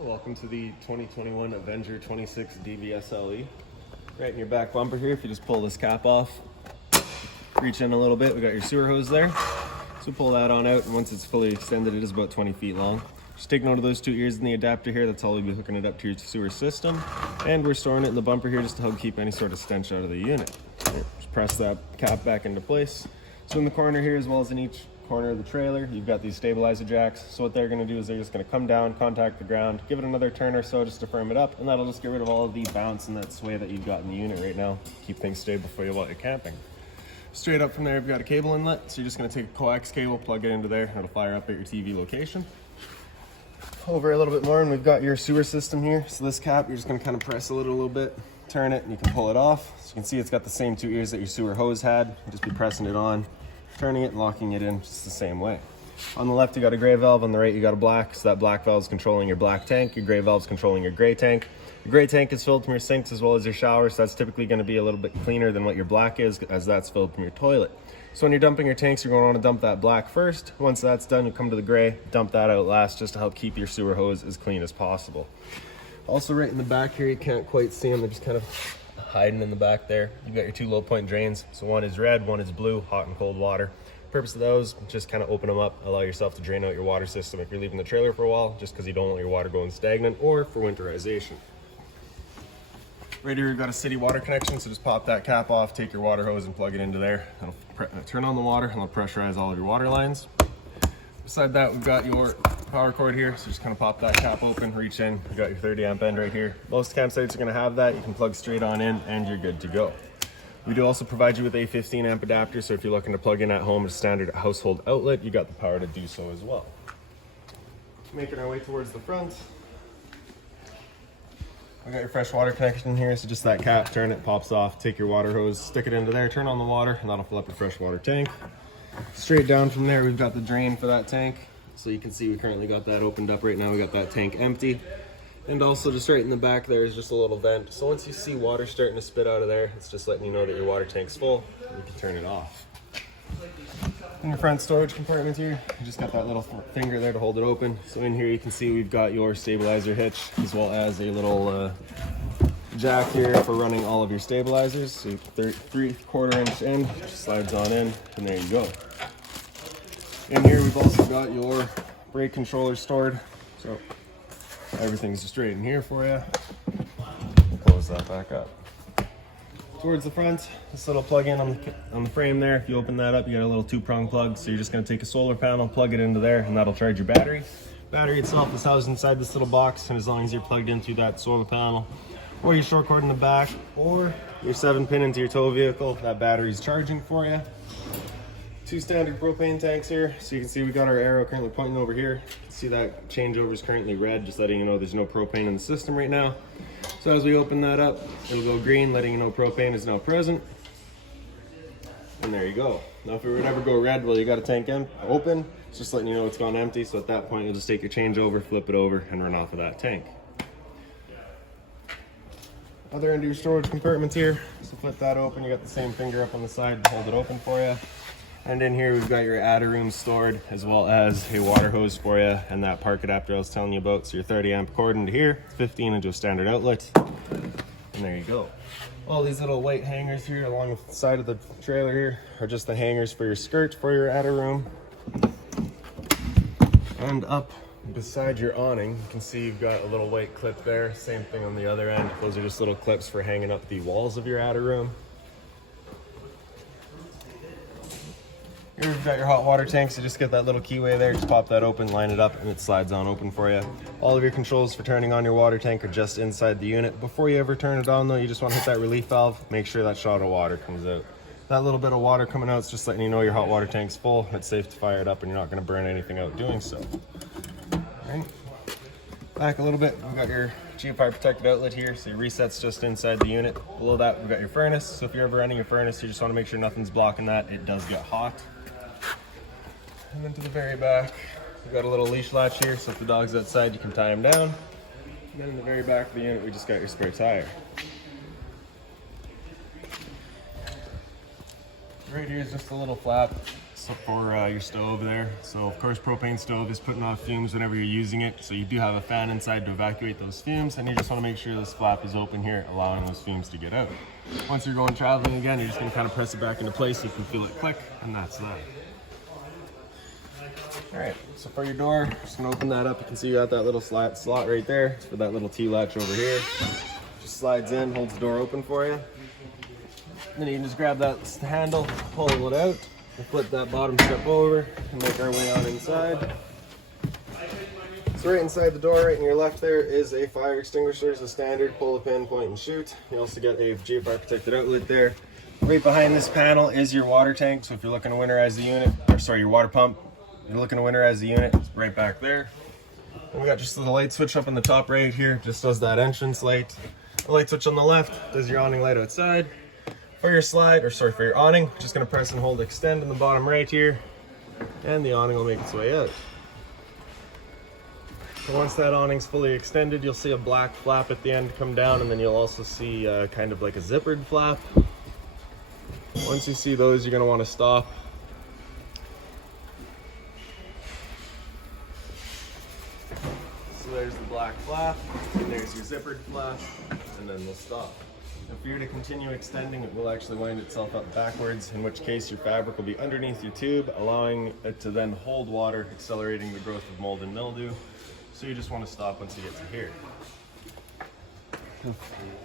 Welcome to the 2021 Avenger 26DBSLE. Right in your back bumper here, if you just pull this cap off, reach in a little bit, we got your sewer hose there. So pull that on out, and once it's fully extended, it is about 20 feet long. Just take note of those two ears in the adapter here, that's how we'll be hooking it up to your sewer system. And we're storing it in the bumper here just to help keep any sort of stench out of the unit. Here, just press that cap back into place. So in the corner here, as well as in each corner of the trailer, you've got these stabilizer jacks. So what they're going to do is they're just going to come down, contact the ground, give it another turn or so just to firm it up, and that'll just get rid of all of the bounce and that sway that you've got in the unit right now. Keep things stable for you while you're camping. Straight up from there, you've got a cable inlet, so you're just going to take a coax cable, plug it into there, and it'll fire up at your TV location. Over a little bit more, and we've got your sewer system here. So this cap, you're just going to kind of press a little bit, turn it, and you can pull it off. So you can see it's got the same two ears that your sewer hose had. You just be pressing it on, turning it and locking it in just the same way. On the left, you got a gray valve. On the right, you got a black. So that black valve is controlling your black tank. Your gray valve is controlling your gray tank. Your gray tank is filled from your sinks as well as your showers. So that's typically going to be a little bit cleaner than what your black is, as that's filled from your toilet. So when you're dumping your tanks, you're going to want to dump that black first. Once that's done, you come to the gray, dump that out last, just to help keep your sewer hose as clean as possible. Also right in the back here, you can't quite see them. They're just kind of hiding in the back there. You've got your two low point drains. So one is red, one is blue, hot and cold water. Purpose of those, just kind of open them up, allow yourself to drain out your water system if you're leaving the trailer for a while, just because you don't want your water going stagnant, or for winterization. Right here, we've got a city water connection, so just pop that cap off, take your water hose and plug it into there. It'll turn on the water and it'll pressurize all of your water lines. Beside that, we've got your power cord here, so just kind of pop that cap open, reach in, you got your 30 amp end right here. Most campsites are going to have that. You can plug straight on in and you're good to go. We do also provide you with a 15 amp adapter, so if you're looking to plug in at home a standard household outlet, you got the power to do so as well. Making our way towards the front. We got your fresh water connection here, so just that cap, turn it, pops off, take your water hose, stick it into there, turn on the water, and that'll fill up your fresh water tank. Straight down from there, we've got the drain for that tank. So you can see we currently got that opened up right now. We got that tank empty. And also just right in the back there is just a little vent. So once you see water starting to spit out of there, it's just letting you know that your water tank's full. You can turn it off. In your front storage compartment here, you just got that little finger there to hold it open. So in here you can see we've got your stabilizer hitch, as well as a little jack here for running all of your stabilizers. So 3/4 inch end, just slides on in, and there you go. In here we've also got your brake controller stored. So everything's just right in here for you. Close that back up. Towards the front, this little plug-in on the frame there. If you open that up, you got a little 2-prong plug. So you're just going to take a solar panel, plug it into there, and that'll charge your battery. Battery itself is housed inside this little box, and as long as you're plugged into that solar panel, or your short cord in the back, or your 7-pin into your tow vehicle, that battery's charging for you. 2 standard propane tanks here. So you can see we got our arrow currently pointing over here. You can see that changeover is currently red, just letting you know there's no propane in the system right now. So as we open that up, it'll go green, letting you know propane is now present. And there you go. Now if it would ever go red, well, you got a tank open, it's just letting you know it's gone empty. So at that point, you'll just take your changeover, flip it over, and run off of that tank. Other end of your storage compartments here. So flip that open, you got the same finger up on the side to hold it open for you. And in here, we've got your adder room stored, as well as a water hose for you, and that park adapter I was telling you about. So your 30 amp cord into here, 15 into a standard outlet, and there you go. All these little white hangers here along the side of the trailer here are just the hangers for your skirt for your adder room. And up beside your awning, you can see you've got a little white clip there. Same thing on the other end. Those are just little clips for hanging up the walls of your adder room. Here we've got your hot water tank, so just get that little keyway there, just pop that open, line it up, and it slides on open for you. All of your controls for turning on your water tank are just inside the unit. Before you ever turn it on though, you just want to hit that relief valve, make sure that shot of water comes out. That little bit of water coming out is just letting you know your hot water tank's full, it's safe to fire it up, and you're not going to burn anything out doing so. All right. Back a little bit, we've got your GFI protected outlet here, so your reset's just inside the unit. Below that, we've got your furnace, so if you're ever running your furnace, you just want to make sure nothing's blocking that. It does get hot. And then to the very back, we've got a little leash latch here, so if the dog's outside, you can tie him down. And then in the very back of the unit, we just got your spare tire. Right here is just a little flap. for your stove there. So of course propane stove is putting off fumes whenever you're using it. So you do have a fan inside to evacuate those fumes, and you just want to make sure this flap is open here, allowing those fumes to get out. Once you're going traveling again, you're just going to kind of press it back into place so you can feel it click, and that's that. All right, so for your door, just gonna open that up. You can see you got that little slot right there. It's for that little T-latch over here. Just slides in, holds the door open for you. And then you can just grab that handle, pull it out, and flip that bottom strip over, and make our way on inside. So right inside the door, right in your left there, is a fire extinguisher. It's a standard, pull the pin, point and shoot. You also get a GFR protected outlet there. Right behind this panel is your water tank. So if you're looking to winterize the unit, or sorry, your water pump, you're looking to winterize the unit, it's right back there. And we got just the light switch up in the top right here, just does that entrance light. The light switch on the left does your awning light outside. For your slide, or sorry, for your awning, just gonna press and hold extend in the bottom right here, and the awning will make its way out. So once that awning's fully extended, you'll see a black flap at the end come down, and then you'll also see kind of like a zippered flap. Once you see those, you're gonna wanna stop. So there's the black flap, and there's your zippered flap, and then we'll stop. If you're to continue extending, it will actually wind itself up backwards, in which case your fabric will be underneath your tube, allowing it to then hold water, accelerating the growth of mold and mildew. So you just want to stop once you get to here.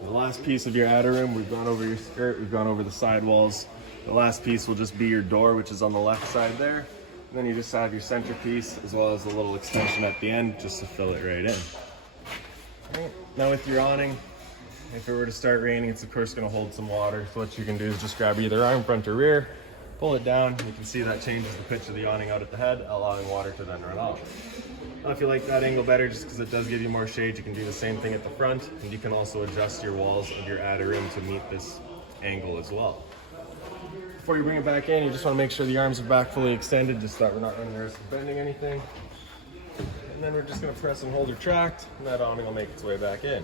The last piece of your adder room, we've gone over your skirt, we've gone over the sidewalls. The last piece will just be your door, which is on the left side there. And then you just have your centerpiece, as well as a little extension at the end, just to fill it right in. Right. Now with your awning, if it were to start raining, it's of course going to hold some water. So what you can do is just grab either arm, front or rear, pull it down. You can see that changes the pitch of the awning out at the head, allowing water to then run off. Now if you like that angle better, just because it does give you more shade, you can do the same thing at the front, and you can also adjust your walls of your adder room to meet this angle as well. Before you bring it back in, you just want to make sure the arms are back fully extended, just so that we're not running the risk of bending anything. And then we're just going to press and hold retract, and that awning will make its way back in.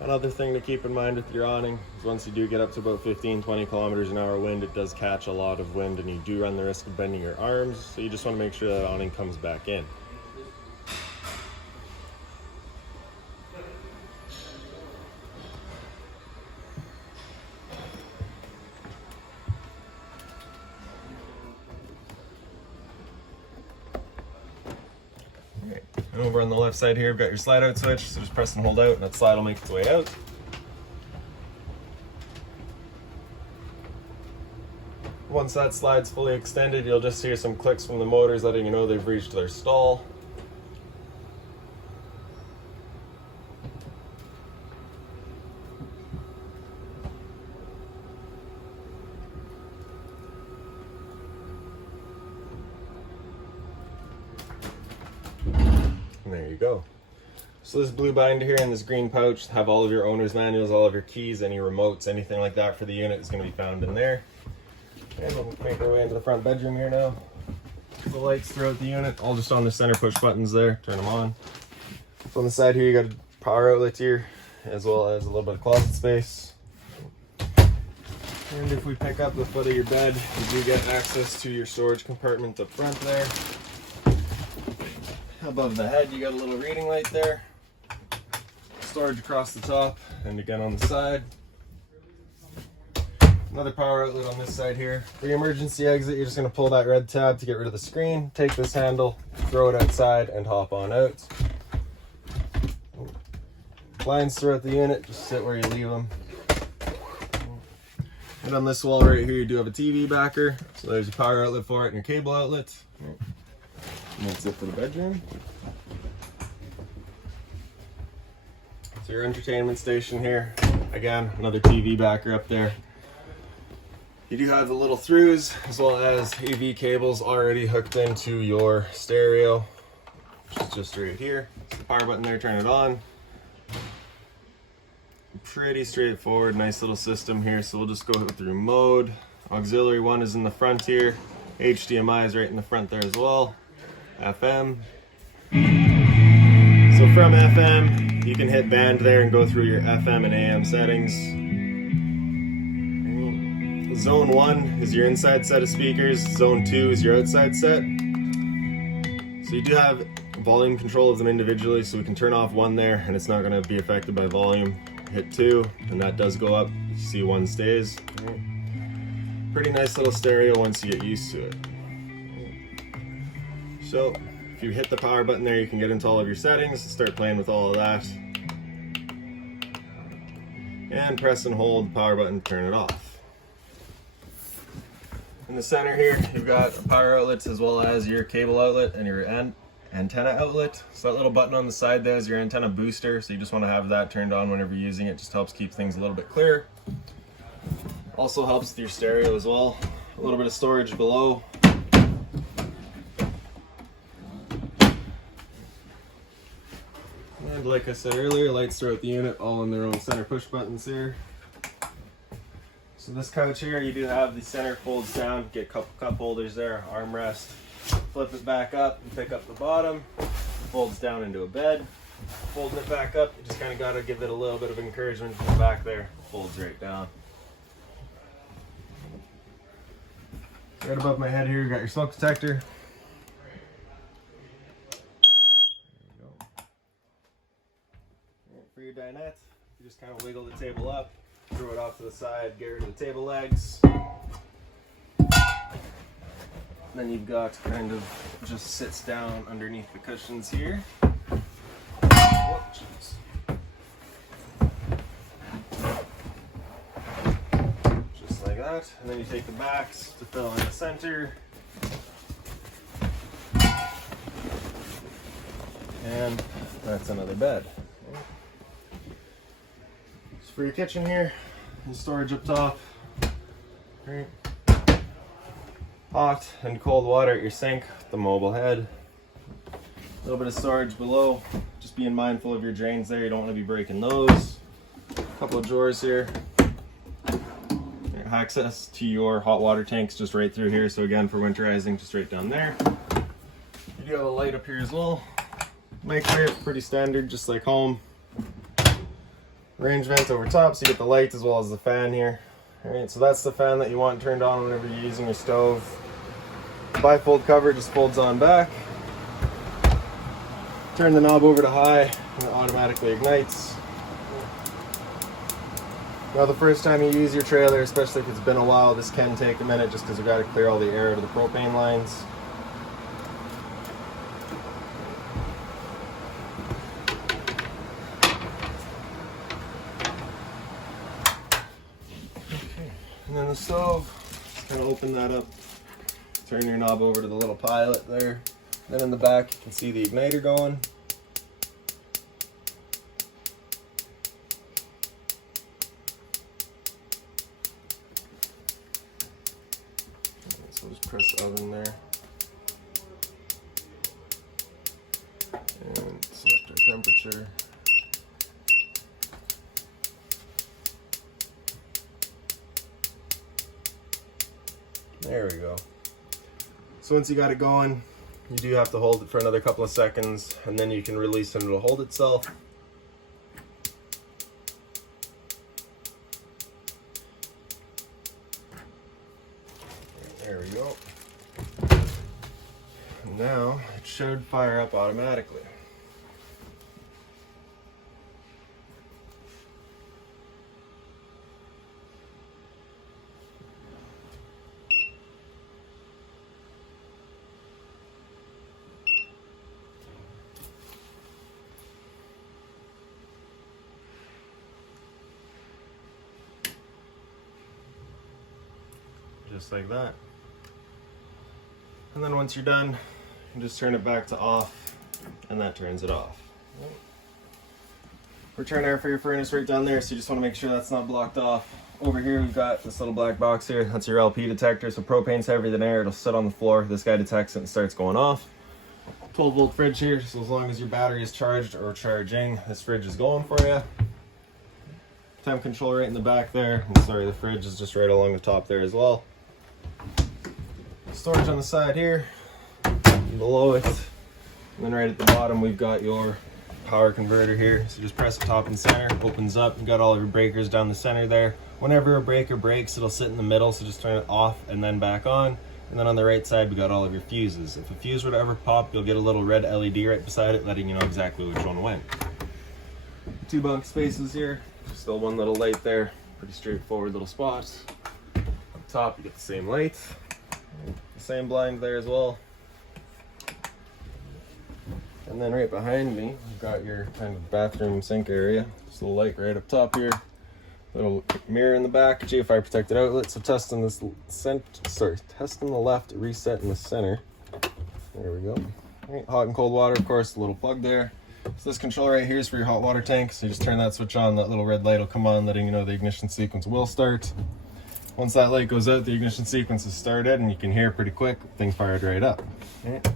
Another thing to keep in mind with your awning is once you do get up to about 15-20 kilometers an hour wind, it does catch a lot of wind, and you do run the risk of bending your arms, so you just want to make sure that awning comes back in. And over on the left side here, we've got your slide out switch, so just press and hold out, and that slide will make its way out. Once that slide's fully extended, you'll just hear some clicks from the motors letting you know they've reached their stall. And there you go. So this blue binder here and this green pouch have all of your owner's manuals, all of your keys, any remotes, anything like that for the unit is going to be found in there. And we'll make our way into the front bedroom here now. The lights throughout the unit, all just on the center push buttons there, turn them on. So on the side here, you got a power outlet here, as well as a little bit of closet space. And if we pick up the foot of your bed, you do get access to your storage compartment up front there. Above the head, you got a little reading light there. Storage across the top, and again on the side. Another power outlet on this side here. For your emergency exit, you're just going to pull that red tab to get rid of the screen, take this handle, throw it outside, and hop on out. Lines throughout the unit, just sit where you leave them. And on this wall right here, you do have a TV backer. So there's your power outlet for it and your cable outlet. And that's it for the bedroom. So your entertainment station here. Again, another TV backer up there. You do have the little throughs as well as AV cables already hooked into your stereo, which is just right here. It's the power button there, turn it on. Pretty straightforward, nice little system here. So we'll just go through mode. Auxiliary 1 is in the front here. HDMI is right in the front there as well. FM. So from FM, you can hit band there and go through your FM and AM settings. Zone 1 is your inside set of speakers, Zone 2 is your outside set. So you do have volume control of them individually, so we can turn off one there and it's not going to be affected by volume. Hit 2 and that does go up. You see 1 stays. Pretty nice little stereo once you get used to it. So if you hit the power button there, you can get into all of your settings and start playing with all of that. And press and hold the power button to turn it off. In the center here, you've got power outlets as well as your cable outlet and your antenna outlet. So that little button on the side there is your antenna booster, so you just want to have that turned on whenever you're using it. Just helps keep things a little bit clearer. Also helps with your stereo as well. A little bit of storage below. And like I said earlier, lights throughout the unit, all on their own center push buttons here. So this couch here, you do have the center folds down, get cup holders there, armrest. Flip it back up and pick up the bottom. Folds down into a bed. Folding it back up, you just kind of got to give it a little bit of encouragement from the back there. Folds right down. Right above my head here, you got your smoke detector. For your dinette, you just kind of wiggle the table up, throw it off to the side, get rid of the table legs. Then you've got kind of just sits down underneath the cushions here. Whoops. Just like that. And then you take the backs to fill in the center. And that's another bed. For your kitchen here, and storage up top, right. Hot and cold water at your sink, the mobile head, a little bit of storage below, just being mindful of your drains there, you don't want to be breaking those. A couple of drawers here, access to your hot water tanks just right through here, so again for winterizing just right down there. You do have a light up here as well, microwave, pretty standard just like home. Range vents over top, so you get the lights as well as the fan here. Alright, so that's the fan that you want turned on whenever you're using your stove. Bifold cover just folds on back. Turn the knob over to high and it automatically ignites. Now the first time you use your trailer, especially if it's been a while, this can take a minute just because we've got to clear all the air out of the propane lines. And then the stove, just kind of open that up, turn your knob over to the little pilot there. Then in the back, you can see the igniter going. So just press the oven there. And select our temperature. There we go. So once you got it going, you do have to hold it for another couple of seconds and then you can release it and it'll hold itself. There we go. Now it should fire up automatically. Just like that. And then once you're done, you just turn it back to off and that turns it off. Return air for your furnace right down there, so you just want to make sure that's not blocked off. Over here we've got this little black box here, that's your LP detector, so propane's heavier than air, it'll sit on the floor, this guy detects it and starts going off. 12 volt fridge here, so as long as your battery is charged or charging, this fridge is going for you. Temp control right in the back there, and sorry, the fridge is just right along the top there as well. Storage on the side here, below it, and then right at the bottom we've got your power converter here. So just press the top and center, opens up, you've got all of your breakers down the center there, Whenever a breaker breaks, it'll sit in the middle, so just turn it off and then back on. And then on the right side, we got all of your fuses. If a fuse were to ever pop, you'll get a little red LED right beside it, letting you know exactly which one went. 2 bunk spaces here, still one little light there. Pretty straightforward little spot. Up top, you get the same light. The same blind there as well. And then right behind me, you've got your kind of bathroom sink area. Just a little light right up top here. Little mirror in the back, GFI protected outlet. So testing this testing the left, reset in the center. There we go. Right, hot and cold water, of course, the little plug there. So this control right here is for your hot water tank. So you just turn that switch on, that little red light will come on, letting you know the ignition sequence will start. Once that light goes out, the ignition sequence is started, and you can hear pretty quick, thing fired right up. Right.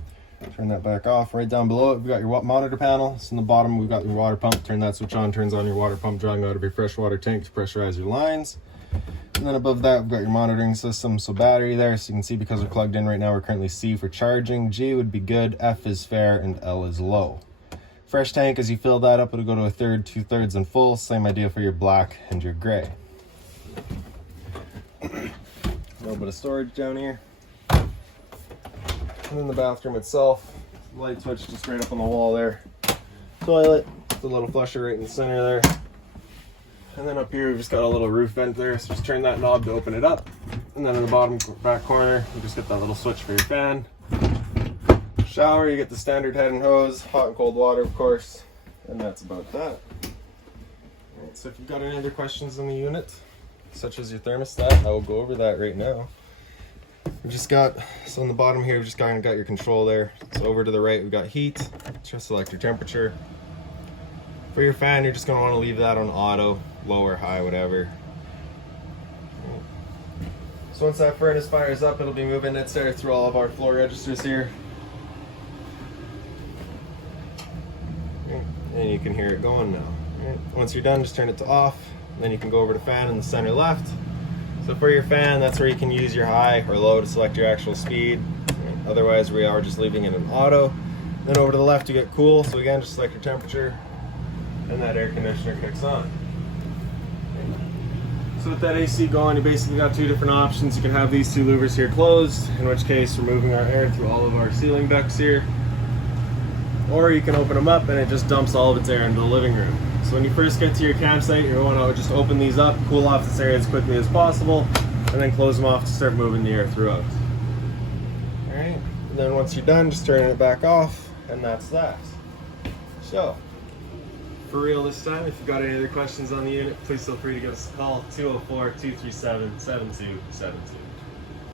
Turn that back off. Right down below it, we've got your monitor panel. So in the bottom, we've got your water pump. Turn that switch on, turns on your water pump, drawing out of your freshwater tank to pressurize your lines. And then above that, we've got your monitoring system. So battery there, so you can see because we're plugged in right now, we're currently C for charging. G would be good, F is fair, and L is low. Fresh tank, as you fill that up, it'll go to 1/3, 2/3, and full. Same idea for your black and your gray. A little bit of storage down here. And then the bathroom itself, light switch just right up on the wall there. Toilet, the little flusher right in the center there. And then up here we've just got a little roof vent there, so just turn that knob to open it up. And then in the bottom back corner, you just get that little switch for your fan. Shower, you get the standard head and hose, hot and cold water of course, and that's about that. Alright, so if you've got any other questions on the unit, such as your thermostat, I will go over that right now. We've just got, so on the bottom here, we've just kind of got your control there. So over to the right, we've got heat. Just select your temperature. For your fan, you're just going to want to leave that on auto, low or high, whatever. So once that furnace fires up, it'll be moving its air through all of our floor registers here. And you can hear it going now. Once you're done, just turn it to off. Then you can go over to fan in the center left. So for your fan, that's where you can use your high or low to select your actual speed. Otherwise, we are just leaving it in auto. Then over to the left, you get cool. So again, just select your temperature, and that air conditioner kicks on. So with that AC going, you basically got 2 different options. You can have these 2 louvers here closed, in which case we're moving our air through all of our ceiling ducts here. Or you can open them up and it just dumps all of its air into the living room. So when you first get to your campsite, you want to just open these up, cool off this area as quickly as possible, and then close them off to start moving the air throughout. Alright, and then once you're done, just turn it back off, and that's that. So, for real this time, if you've got any other questions on the unit, please feel free to give us a call, 204-237-7272.